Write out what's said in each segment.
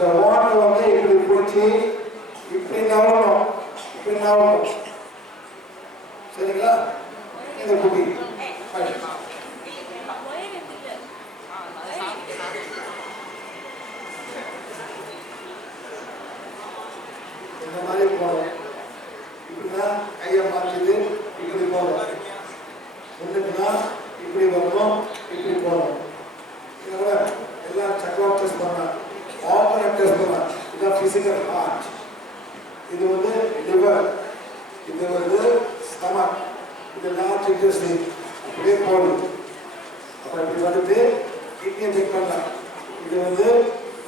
இந்த வாட்டர் வந்து இப்படி பிடிச்சி இப்படி நவரணும், இப்படி நவரணும். சரிங்களா? இந்த குட்டி இந்த மாதிரி போகணும். இப்படிதான் கையை மாற்றிது இப்படி போகணும். முன்னுக்குன்னா இப்படி வரணும், இப்படி போகணும். இதோட எல்லாம் சக்கரம் டெஸ்ட் பண்ணலாம், ஆர்கன் டெஸ்ட் பண்ணலாம். இதுதான் பிசிக்கல் ஹார்ட். இது வந்து லிவர், இது வந்து ஸ்டமக், இது லார்ஜ் இன்டெஸ்டைன். அப்படியே போகணும். அப்புறம் இப்படி வந்துட்டு கிட்னியை செக் பண்ணலாம். இது வந்து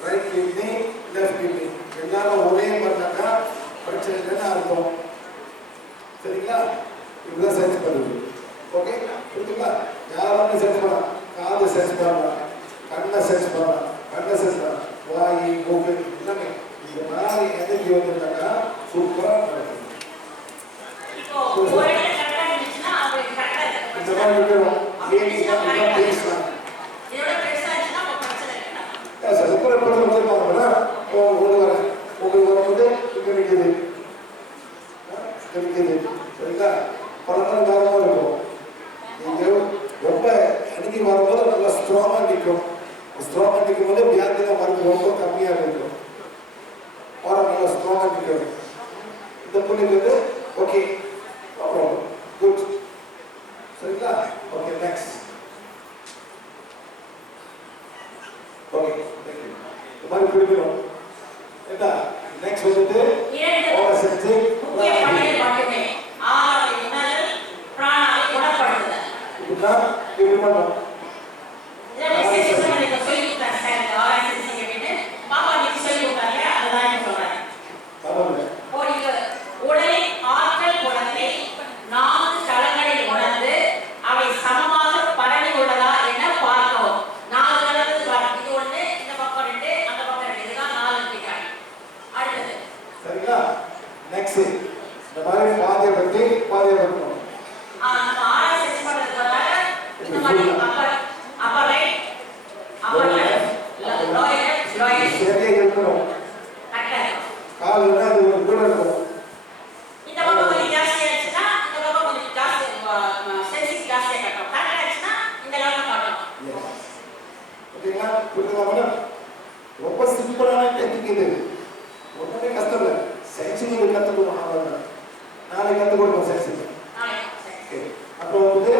ரைட் கிட்னி, லெஃப்ட் கிட்னி எல்லாரும் ஒரே மாதிரினாக்கா பிரச்சனை இல்லைன்னு அர்த்தம். சரிங்களா? இப்படிதான் சர்ச் பண்ணுது. ஓகே, புரியுதுங்களா? யாரும் சர்ச் பண்ணலாம், காது சர்ச் பண்ணலாம், கண்ணை சர்ச் பண்ணலாம், கண்ணை சர்ச் பண்ணலாம், வாய், மூக்கு எல்லாமே. இந்த மாதிரி எனர்ஜி வந்துட்டாக்கா சூப்பரா நடக்கும். இந்த மாதிரி இருக்கிறோம் பேசலாம். உங்களுக்கு வந்து இங்க நிற்குது, சரிங்களா? பழங்கள் வேறமாக இருக்கும். நீங்கள் ரொம்ப எனர்ஜி வரும்போது நல்லா ஸ்ட்ராங்காக நிற்கும். ஸ்ட்ராங்காக நிற்கும் போது வியாதியில் மருந்து ரொம்ப கம்மியாக இருக்கும். பழம் நல்லா ஸ்ட்ராங்காக நிற்கும். இந்த புள்ளிக்கு வந்து ஓகே, குட். சரிங்களா? Okay, next. Okay, thank you. இந்த மாதிரி பிடிக்கணும். என்ன நெக்ஸ்ட் வந்துட்டு ஓவர் செஞ்சு இப்படி பண்ணணும். இந்த மாதிரி பாதியை பற்றி பாதியை பண்ணணும். சரியாக இருக்கணும். கால் அது ஒரு கூட இருக்கும். ரொம்ப சிம்பிளான டெக்னிக் இது. ஒன்றுமே கஷ்டம் இல்லை. சயின்ஸுக்கு இது கற்றுக்கணும். அவ்வளோதான். நாளைக்கு கற்றுக் கொடுப்போம் சயின்ஸுக்கு. அப்புறம் வந்து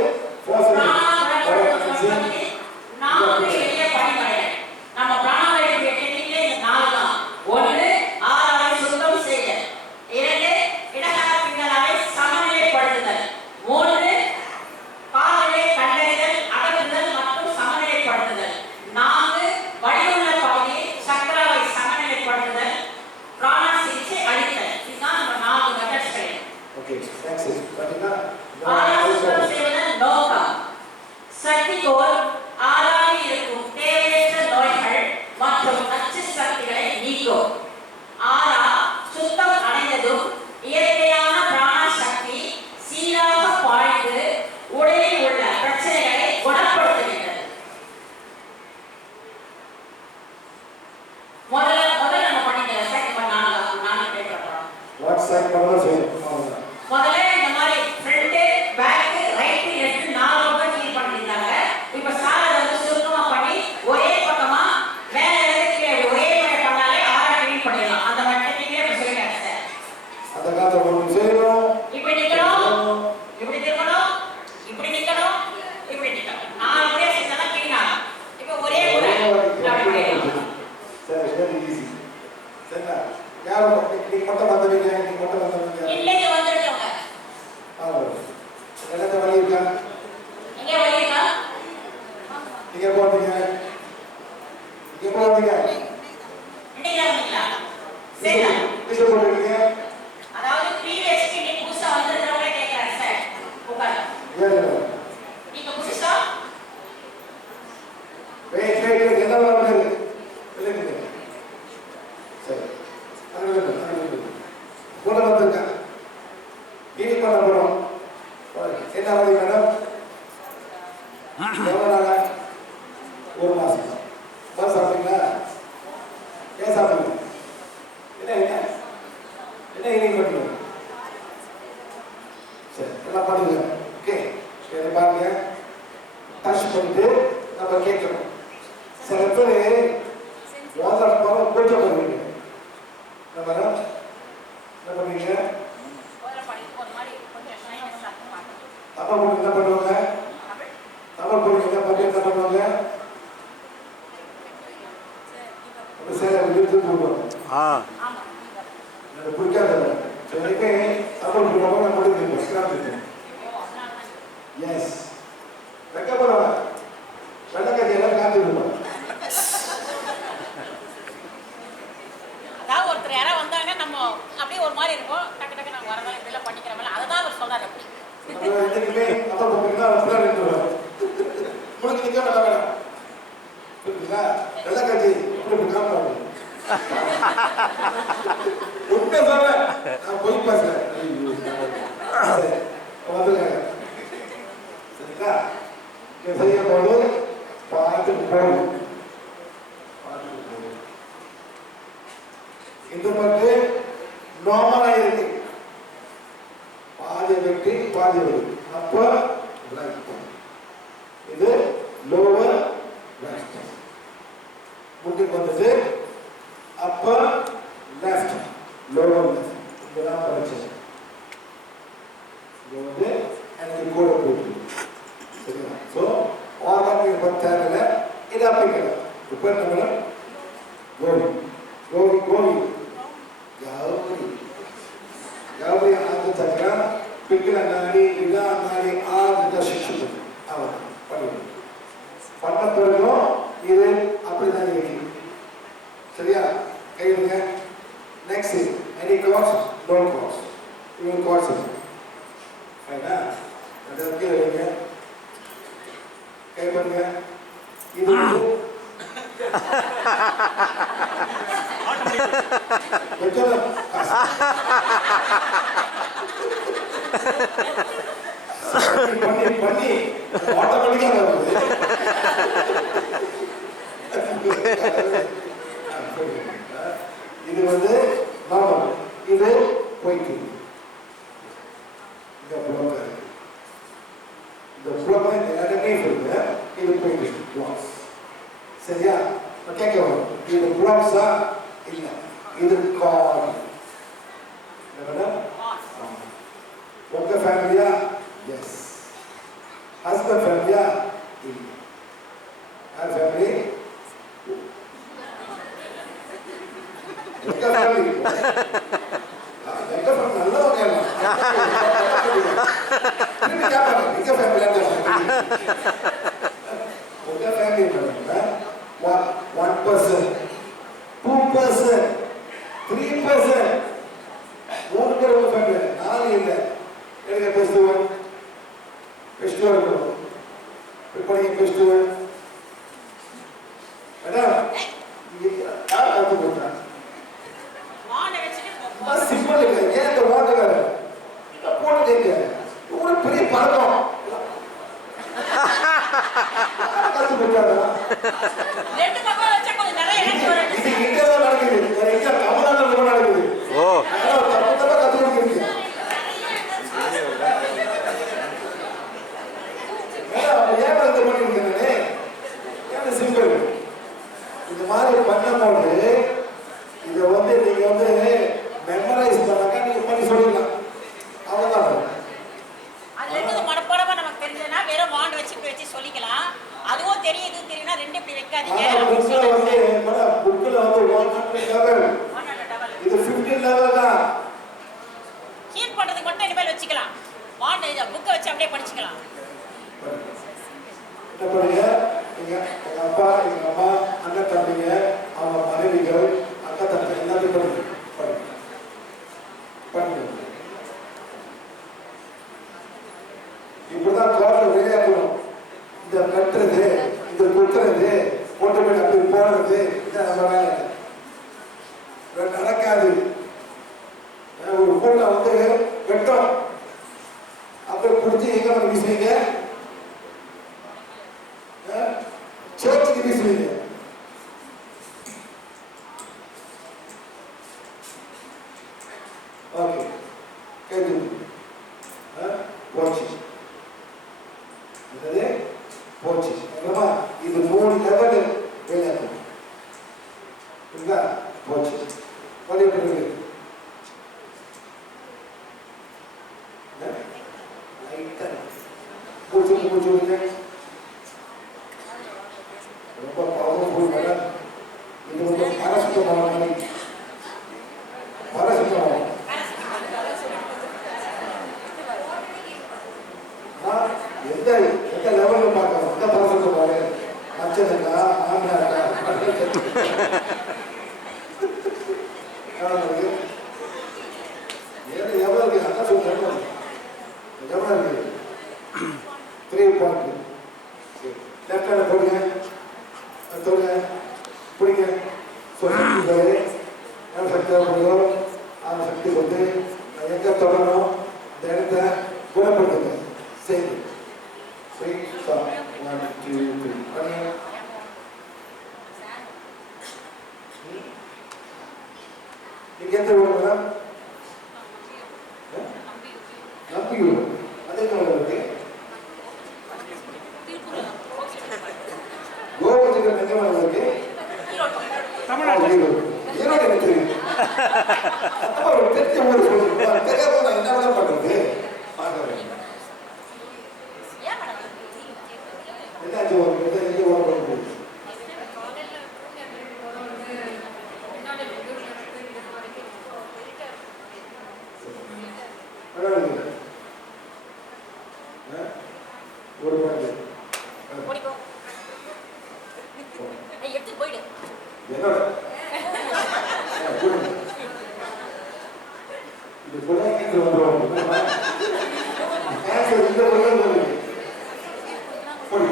ஒரு மாசம் சாப்பிட்டீங்களா? ஏன் சாப்பிடுங்க? அப்போ சேலை இழுத்து போடுவாங்க. ஆமா எனக்கு பிடிக்காத எனக்கே சப்போர்ட் பண்ணுவாங்க. நான் முடிஞ்சிருக்கேன். எஸ் வெக்கப்படுவா வெள்ளக்காட்சி எல்லாம் காத்துருப்பாங்க. அதாவது ஒருத்தர் யாராவது வந்தாங்க நம்ம அப்படியே ஒரு மாதிரி இருக்கும். டக்கு டக்கு நாங்கள் வரதால இப்படிலாம் பண்ணிக்கிறோம்ல அதை தான் அவர் சொன்னார். அப்படி என்னைக்குமே அப்பா பார்த்தீங்கன்னா அப்படிதான் இருந்துருவாங்க. உங்களுக்கு நிற்க நல்லா வேணாம் புரியுதுங்களா? வெள்ளக்காட்சி இப்படி காப்பாங்க. உண்மை சொல்ல நான் போய் பேசுறேன். வந்துருக்காங்க சரிங்களா? செய்யும் போது பார்த்துட்டு போகணும். இந்த பட்டு நார்மலா இருக்கு. பாதி வெட்டி பாதி வருது. அப்ப இது லோவர் லெஃப்ட். முன்னுக்கு வந்தது அப்ப லெஃப்ட் லோவர் லெஃப்ட். இதுதான் பரிச்சை. இது வந்து எனக்கு கூட போயிட்டு சரிங்களா? ஸோ ஆர்கானிக் பத்தாயிரல இது அப்படிங்கிற இப்போ நம்ம கோவி கோவி கோவி யாவரி யாவரி ஆத்து தக்க பிக்கிற நாடி இதா நாடி ஆறு சிக்ஷு அவர் பண்ணுவோம். பண்ண பிறகும் இது அப்படிதான் இருக்கு. சரியா? கைவிடுங்க. Next any cards don't cards இவங்க கார்ட்ஸ் ரைட்டா? அது கீழே வைங்க. கை பண்ணுங்க. இது பண்ணி பண்ணி ஆட்டோமேட்டிக்கா வருது. இது வந்து நார்மல். இது போயிட்டு இந்த புலமை இந்த புலமை இடமே சொல்லுங்க. இது போயிட்டு பிளாக்ஸ் சரியா? கேட்க வரும். இது பிளாக்ஸா இல்ல இது கார்டு. உங்க ஃபேமிலியா? எஸ். ஹஸ்பண்ட் ஃபேமிலியா? இல்ல. யார் ஃபேமிலி? உங்க ஃபேமிலி. எங்க ஃபேமிலி நல்லவங்க எல்லாம். உங்க ஃபேமிலியா? உங்க ஃபேமிலி 1%, 2%, 3%. மூணு பேர் உங்க ஃபேமிலி. நாலு இல்லை. எனக்கு பெஸ்டுவன் பெஸ்டுவன் இருக்கணும். இப்போ நீங்கள் பெஸ்டுவன் மேடம் யார் கற்று கொடுத்தா? சிம்பிள் இல்லை. ஏன் இந்த ஓட்ட வேற போட்டு ஒரு பெரிய பழக்கம் கற்று கொடுத்தாங்க. இது இங்கதான் நடக்குது. எங்க தமிழ்நாட்டில் நடக்குது. தப்பு கற்று கொடுக்குறீங்க. சிம்பிள். இந்த மாதிரி பண்ணும்போது இதை வந்து நீங்க வந்து மெமரைஸ் பண்ணாக்க நீங்க பண்ணி சொல்லிடலாம். அவ்வளவுதான். மனப்பாடமா நமக்கு தெரிஞ்சதுன்னா வெறும் வாண்ட் வச்சு சொல்லிக்கலாம். அதுவும் தெரியும் இதுவும் தெரியும்னா ரெண்டு இப்படி வைக்காதீங்க. புக்ல வந்து 100 லெவல் இது 15 லெவல் தான். ஹீட் பண்றதுக்கு மட்டும் இனிமேல் வச்சுக்கலாம். வாண்ட் புக்கை வச்சு அப்படியே படிச்சுக்கலாம். என்ன பண்ணுங்க? எங்க அப்பா எங்க அம்மா அண்ணன் தம்பிங்க அவங்க மனைவிகள் அக்கா தம்பி எல்லாத்தையும் பண்ணுங்க. இப்படிதான் கார்ல விளையாடணும். இந்த கட்டுறது இந்த குத்துறது போட்டு போய் அப்படி போடுறது இதான் நம்ம வேலை. நடக்காது. ஒரு பொண்ணை வந்து வெட்டம் அப்படி பிடிச்சி எங்க வந்து வீசுவீங்க? சர்ச்சுக்கு வீசுவீங்க. ஓகே கேட்டு போச்சு. என்னது போச்சு? என்னமா இது 3 லெவல் விளையாடும். புரியுதா? போச்சு. வழி எப்படி லைட்டா பூச்சி ரொம்ப பவர்ஃபுல் மேடம். இது ரொம்ப சக்திகளே என்ன சக்தி தேவைப்படுதோ அந்த சக்தி கொடுத்து எங்கே தொடரணும் அந்த இடத்த குணப்படுத்துங்க. சரி நீங்க எந்த ஊர் மேடம்? நம்பியூர். அது என்ன இருக்கு? கோவத்துக்கு எங்க மேடம் இருக்கு? தமிழ்நாடு. ஈரோடு இருக்கு. அப்போ ஒரு தெரிஞ்ச ஊர் சொல்லுங்க. தெரியாம நான் என்ன வேலை பண்றது? பார்க்கறேன். என்ன ஜோர்? எங்க ஊர் போறது? ஒரு பாட்டு ஓடிப்போ எடுத்து போயிடு என்னோட இது கூட கேட்டு வந்துடுவாங்க இந்த போய்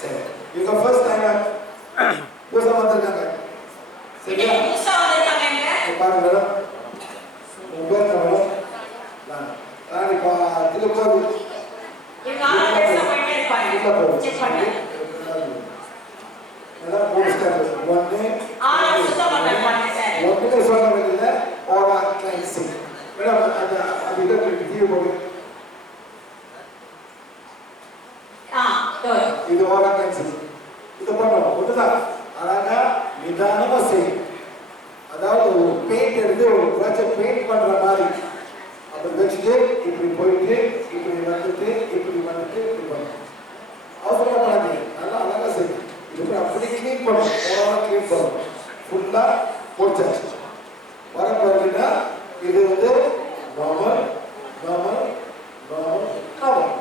சரி இது ஃபர்ஸ்ட் டைம் புதுசா வந்திருக்காங்க. சரியா புதுசா வந்திருக்காங்க பாருங்க மேடம் உங்க பேர் மேடம் நான் இப்போ திருப்பதி எங்க ஆளு பேச போயிட்டே இருப்பாங்க செக் பண்ணு மேடம் மூணு ஸ்டாண்ட் ஒன்று ஆளு சுத்தம் பண்ணுவாங்க சார் ஒன்றுமே சொல்ல வேண்டியதில்லை ஓவா கிளைன்சிங் மேடம் அது இதை டிவி போடு இது ஓவா கிளைன்சிங் இது பண்ணணும் ஒன்றுதான் அழகா நிதானமாக செய்யும். அதாவது ஒரு பெயிண்ட் எடுத்து ஒரு ப்ராஜெக்ட் பெயிண்ட் பண்ணுற மாதிரி அப்படி வச்சுட்டு இப்படி போயிட்டு இப்படி வந்துட்டு இப்படி இப்படி பண்ணணும். அவசரமாக பண்ணாதீங்க, நல்லா அழகாக செய்யும். இது அப்படி க்ளீன் பண்ணணும், ஓவராக க்ளீன் பண்ணணும். ஃபுல்லாக முடிச்சாச்சு. வர பிறகுன்னா இது வந்து நார்மல் நார்மல் நார்மல் நார்மல்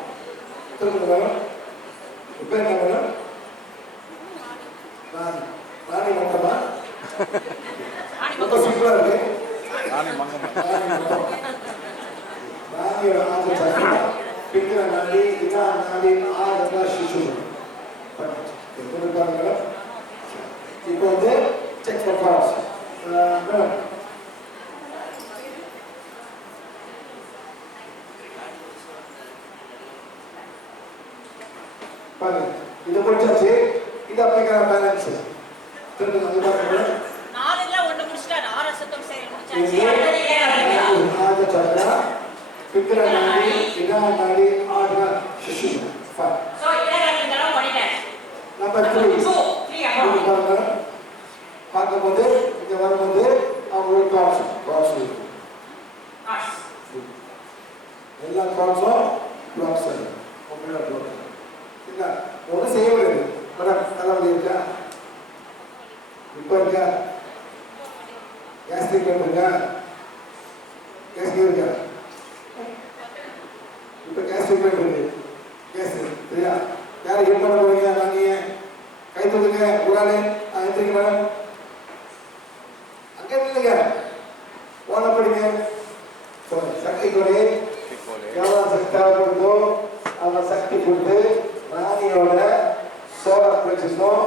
திரும்ப வேணும். இப்போ என்ன வேணும்? ராணி மங்கம்மா ரொம்ப சிம்பிளா இருக்கு. ராணியோட ஆச்சரியம் பிங்கிற நாடி இதா நாடி ஆடா சிசு பாருங்க. இப்போ வந்து செக் பண்றோம். பாருங்க இது முடிச்சாச்சு. இது அப்படிங்கிற பேலன்ஸ் திரும்ப வந்து பாருங்க. நாலுல ஒண்ணு முடிச்சிட்டாரு ஆறு சுத்தம் சரி முடிச்சாச்சு. ஆக சக்கர பிங்கிற நாடி இதா நாடி ஆடா சிசு சோ இடங்கள் இதெல்லாம் பண்ணிட்டேன். நம்பர் 3 பாருங்க. பார்க்கும்போது இங்க வரும்போது அவங்க கார்ஸ் எல்லா கார்ஸும் பிளாக்ஸ் உங்களோட பிளாக் இல்ல ஒன்றும் செய்ய முடியாது. மேடம் தலைவலி இருக்கா? இப்போ இருக்கா? கேஸ் ட்ரீட்மெண்ட் இருக்கா? கேஸ் இருக்கா? இப்போ கேஸ் ட்ரீட்மெண்ட் இருக்கு. கேஸ் சரியா? யார் ஹெல்ப் பண்ண போறீங்க? வாங்கிய கை தூக்குங்க. ஒரு ஆளு எந்திரிங்க மேடம். அங்கே நில்லுங்க. ஓன படிங்க. சக்தி கொலை எவ்வளோ சக்தி தேவைப்படுதோ அந்த சக்தி கொடுத்து ராணியோட சோலார் பிளக்ஸஸும்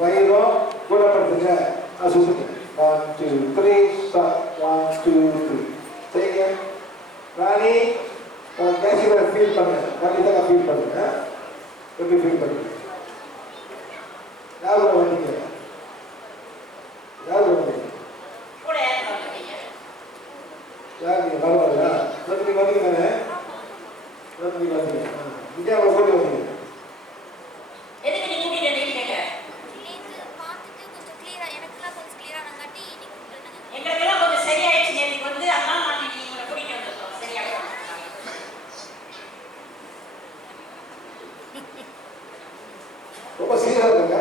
வயிறும் குணப்படுத்துங்க. நான் சுற்றுங்க. 1 2 3 ஸ்டார்ட். 1 2 3 செய்யுங்க. ராணி கேஷியரை ஃபீல் பண்ணுங்க. கண்டிப்பாக ஃபீல் பண்ணுங்க. எப்படி ஃபீல் பண்ணுங்க? யார் வந்தீங்க? யார் வந்தீங்க? யார் நீங்கள் பரவாயில்லையா? வந்தீங்க தானே? வந்தீங்க இங்கே அவங்க போட்டு வந்தீங்க. எதுக்கு நீ கூட்டிட்டு வந்தீங்க? எங்களுக்கெல்லாம் கொஞ்சம் சரியாயிடுச்சு. நேற்றுக்கு வந்து அதான் நான் உங்களை கூட்டிட்டு வந்திருக்கோம். சரியா ரொம்ப சீரியஸாக இருக்குங்க.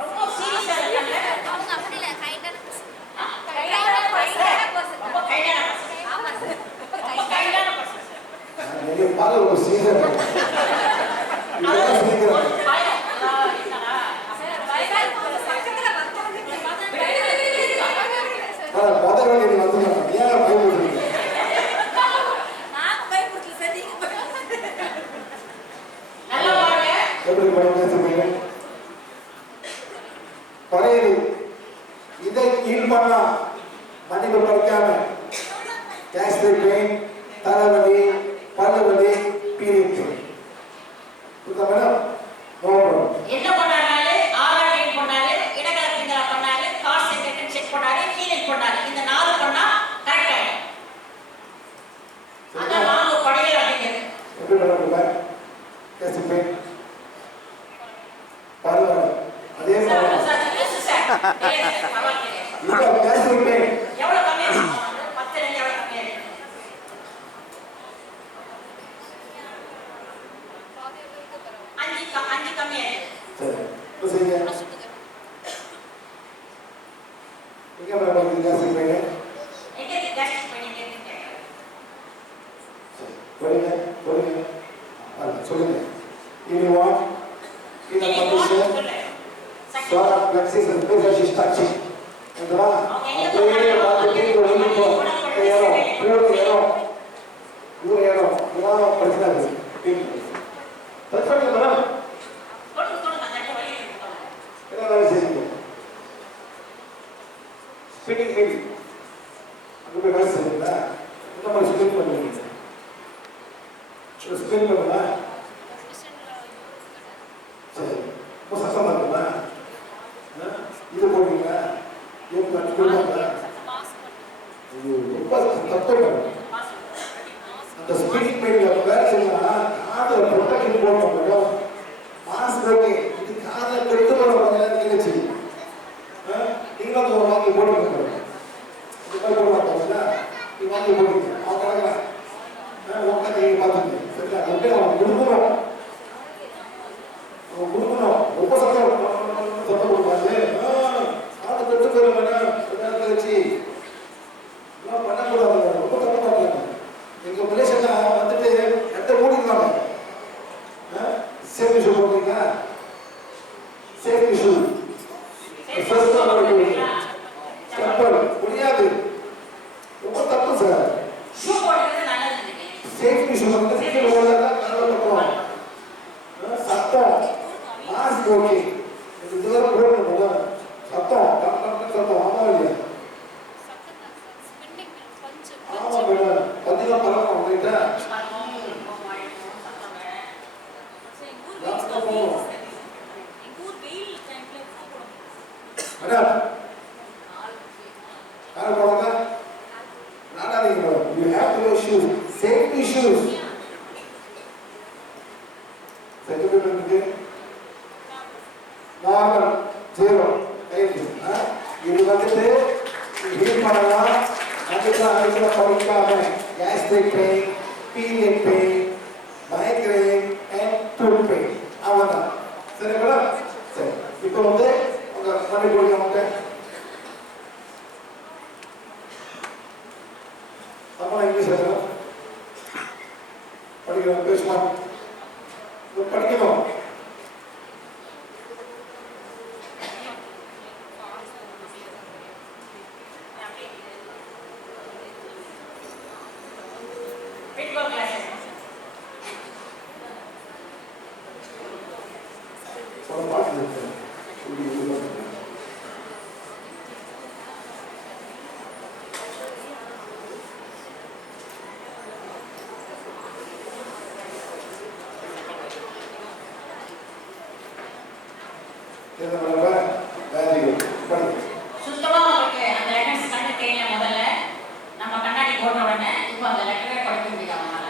ரொம்ப சீரியஸா இருக்காங்க. அவங்க அப்படி இல்ல கைண்டான ரொம்ப கைண்டான பர்சன். ஆமா சார் ரொம்ப கைண்டான பர்சன். நீங்க பாரு ஒரு சீரியஸாக இருக்கு. இதெல்லாம் சீக்கிரம் பயம் என்னடா சார் வயசான பக்கத்துல வந்தாங்க முதல்ல நீங்க வந்துடுங்க. ஏன் பயப்படுறீங்க? நான் பயப்படுறது சரி நல்லா பாருங்க. எப்படி படம் பேசுறீங்க? பண்ணா மன்னிப்பு படிக்காம கேஸ்ட்ரிக் பெயின், தலைவலி, பல்லுவலி, பீரியட் பெயின். புரியுதா மேடம்? என்ன பண்ணாரு? ஆர்ஆர்டி பண்ணாரு, இடகலப்பிங்கல பண்ணாரு, கான்சென்ட்ரேஷன் செக் பண்ணாரு, ஹீலிங் பண்ணாரு. இந்த 4 பண்ணா கரெக்ட் ஆயிடும். அதான் நாங்க படிக்கிற அப்படிங்கிறது. எப்படி நடக்குது? கேஸ்ட்ரிக் பெயின், பல்லுவலி, அதே மாதிரி இப்போ கேஸ்ட்ரிக் பெயின் எவ்வளவு கம்மியா இருக்கு? 10 எவ்வளவு கம்மியா இருக்கு? அஞ்சு கம்மியா இருக்கு. சரி இப்போ செய்யுங்க. எங்கே மேடம் கேஸ்ட்ரிக் பெயின்? எங்க கேஸ்ட்ரிக் பெயின் எங்க இருக்கு? சொல்லுங்க. சொல்லுங்க. Anyone in a condition so plexus and plexus is touching. Andra, அப்படியே பார்த்துட்டு ஒழுங்கோ ஏறோ பிரச்சனை இருக்கு. டச் பண்ணுங்க மேடம். என்ன வேலை செய்யுங்க? ஸ்பின்னிங் மீல் அங்கே போய் வேலை செய்யுங்களா? இந்த மாதிரி ஸ்பின் பண்ணுவீங்க. ஸ்பின் பண்ணுவா. சரி ரொம்ப சத்தமாக இருக்குமா? இது போடுவீங்களா? ரொம்ப தப்பு. அந்த ஸ்பின்னிங் மீல் வேலை செய்யலாம். காதில் ப்ரொடெக்ஷன் போடணும் மேடம். Mask okay. இது காதில் கெட்டு போடுவாங்க நிகழ்ச்சி. நீங்களும் ஒரு வாங்கி போட்டுக்க மேடம். இந்த மாதிரி போட மாட்டாங்களா? நீ வாங்கி போட்டுங்க. அவங்க உட்காந்து நீங்கள் பார்த்துங்க. சரிங்களா? அப்படியே அவங்க கொடுக்கணும். ரொம்ப சத்தம் கொடுப்பாங்க. காது கெட்டு போயிடும் மேடம். நிகழ்ச்சி எல்லாம் பண்ணக்கூடாது. ரொம்ப தப்பு பண்ணுறாங்க. எங்கள் மலேசியா வந்துட்டு எட்ட மூடிடுவாங்க. சேஃப்டி ஷூ போடுறீங்களா? சேஃப்டி ஷூ செப்பல் முடியாது. ரொம்ப தப்பு சார். சேஃப்டி ஷூ வந்து கீழே ஓடாதான் கதவை பக்கம். சத்தம் மாஸ்க் ஓகே. இதெல்லாம் போடணும். சத்தம் சத்தம் ஆமா இல்லையா? ஆமா மேடம். பதிலாம் பழக்கம் உங்கள்கிட்ட மேடம் யார் போடுங்க? நாடாதீங்க. You have to wear shoes. Safety shoes. Second normal 0 8. இது வந்துட்டு ஹீல் பண்ணலாம். அதுக்கு படிக்காம gastric pain, period pain, migraine and tooth pain அவ்வளோதான். சரி மேடம்? சரி இப்போ வந்து உங்கள் மணி கொடுங்க. அவங்க தமிழ் இங்கிலீஷ் எழுதணும். படிக்கணும். பேசுவோம். படிக்கணும். சுத்தமா உங்களுக்கு அந்த லெட்டர்ஸ் கண்டு தெரியல. முதல்ல நம்ம கண்ணாடி போட்ட உடனே இப்போ அந்த லெட்டரே படிக்க முடியாது அவங்களால.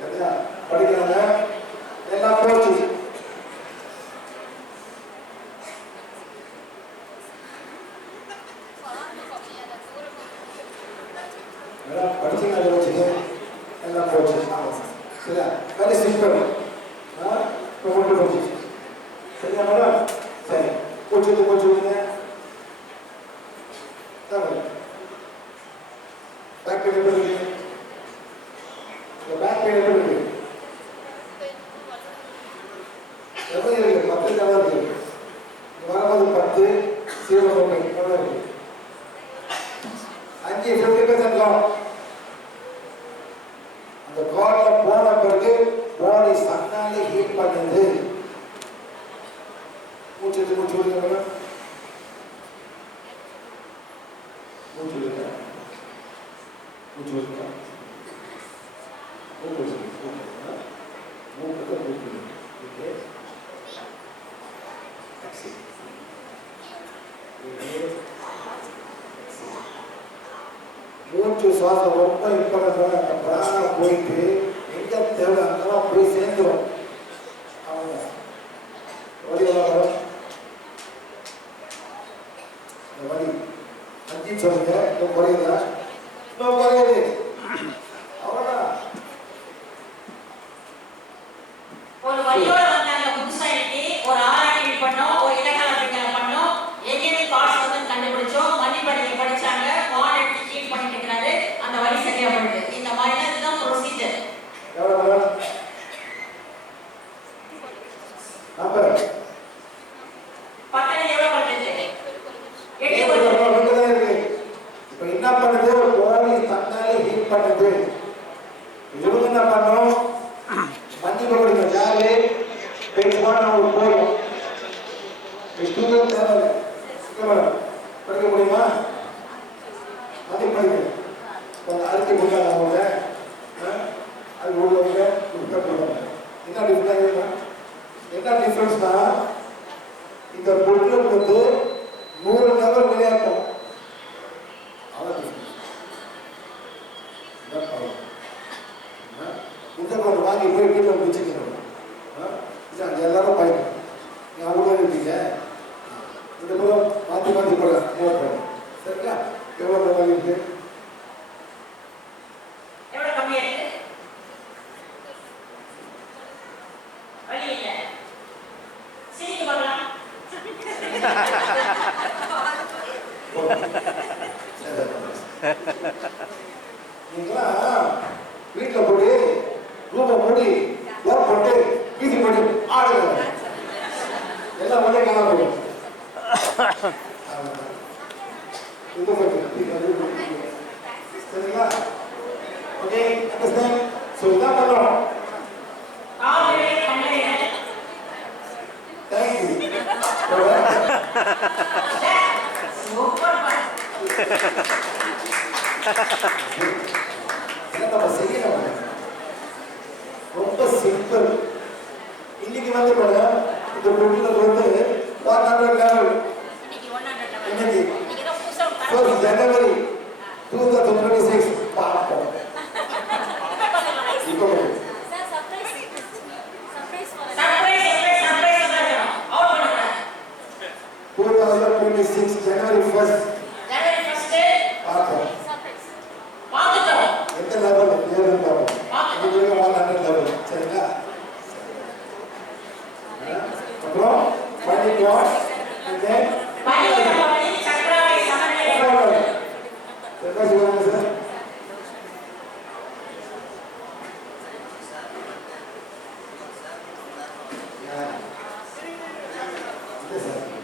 சரியா? படிக்கிறாங்க. எல்லாம் போச்சு. படிச்சுங்க. அதை வச்சுட்டு எல்லாம் போச்சு. சரியா? Very simple. இப்போ கொண்டு போச்சு. சரியா மேடம்? சரி போச்சு விடுங்க. பேக் பெயின் எப்படி இருக்கு? பேக் பெயின் எப்படி இருக்கு? எவ்வளோ இருக்கு? 10 எவ்வளோ இருக்கு? வரும்போது 10 0 எவ்வளோ இருக்கு? 5 50% லாபம். சொல்லுங்க. மூச்சு விடுங்க. மூச்சு விடுங்க. மூச்சு விடுங்க. மூக்கு மூச்சு விடுங்க. ஓகே. மூச்சு சுவாசம் ரொம்ப இம்பார்ட்டன். பிராணம் போயிட்டு எங்க தேவை அங்கெல்லாம் போய் சேர்ந்துடும். அவங்க வலி வரும். இந்த வலி 5 சொல்லுங்க. இன்னும் குறையுதா? இன்னும் குறையுது. அவ்வளோதான். ஒரு வழியோட வந்தாங்க புதுசா இன்னைக்கு ஒரு ஆராய்ச்சி பண்ணோம், ஒரு இலக்கண பண்ணோம், எங்கேயுமே காசு வந்து கண்டுபிடிச்சோம், மணிப்படியை படிச்சாங்க, மாடல் கீழ் பண்ணிட்டு இருக்கிறாரு, அந்த வழி சரியா பண்ணுது. இந்த மாதிரி இதுதான் ப்ரொசீஜர். எவ்வளோ நம்பர் பக்கத்துல எவ்வளவு பண்ணுது? 8 இருக்கு. இப்போ என்ன பண்ணுது? பாடி தன்னாலே ஹீட் பண்ணுது. இவங்க என்ன பண்ணோம்? மஞ்சு பகுதிங்க ஜாலே பேசுவான் அவங்க போயிடும். ஸ்டூடெண்ட் தேவை படிக்க முடியுமா? மதிய படிக்க கொஞ்சம் அறுத்து கொடுத்தாங்க அவங்க. அது உள்ளவங்க கொடுத்தாங்க. என்ன டிஃப்ரெண்ட்? என்ன டிஃப்ரென்ஸ்னா இந்த பொருள் வந்து 100 நபர் விளையாட்டும். இந்த பொருள் வாங்கி போய் வீட்டில் வச்சுக்கணும். எல்லாரும் பயணம் நீ அவங்க இருக்கீங்க. இந்த பொருள் மாற்றி மாற்றி போடலாம். சரிங்களா? எவ்வளோ வாங்கி இருக்கு? எவ்வளவு கம்மியா இருக்கு? வழி இல்ல. சிரிக்க பார்க்கலாம். நீங்களா வீட்டில் போட்டு ரூபை மூடி லோட் போட்டு வீசி போட்டு ஆடுங்க. எல்லாம் ஒரே காலம் போடும். சரிங்களா? Okay, understand? ஸோ இதான் பண்ணுறோம். ஆளே கண்ணே. தேங்க்யூ. சூப்பர் பா. நம்ம செய்யணும். ரொம்ப சிம்பிள். இன்னைக்கு வந்து மேடம் இந்த பொருள் வந்து 100 லெவல். இன்னைக்கு 100 லெவல். இன்னைக்கு இன்னைக்கு தான் புதுசா 1 ஜனவரி 2026 பார்ப்போம். இப்போ sir surprise surprise surprise surprise வரணும். அவுட் பண்ணுங்க. 2026 ஜனவரி 1 ஜனவரி 1 பார்ப்போம். சர்ப்ரைஸ் பார்த்துட்டோம். எந்த லெவல் ஏறும் பார்ப்போம். இது 100 லெவல். சரிங்களா? அப்புறம் பண்ணிக்குவோம். மணிவண்ணி சக்கரவர்த்தி சமநிலை. என்ன சொல்லுங்க சார்? இல்லை சார்.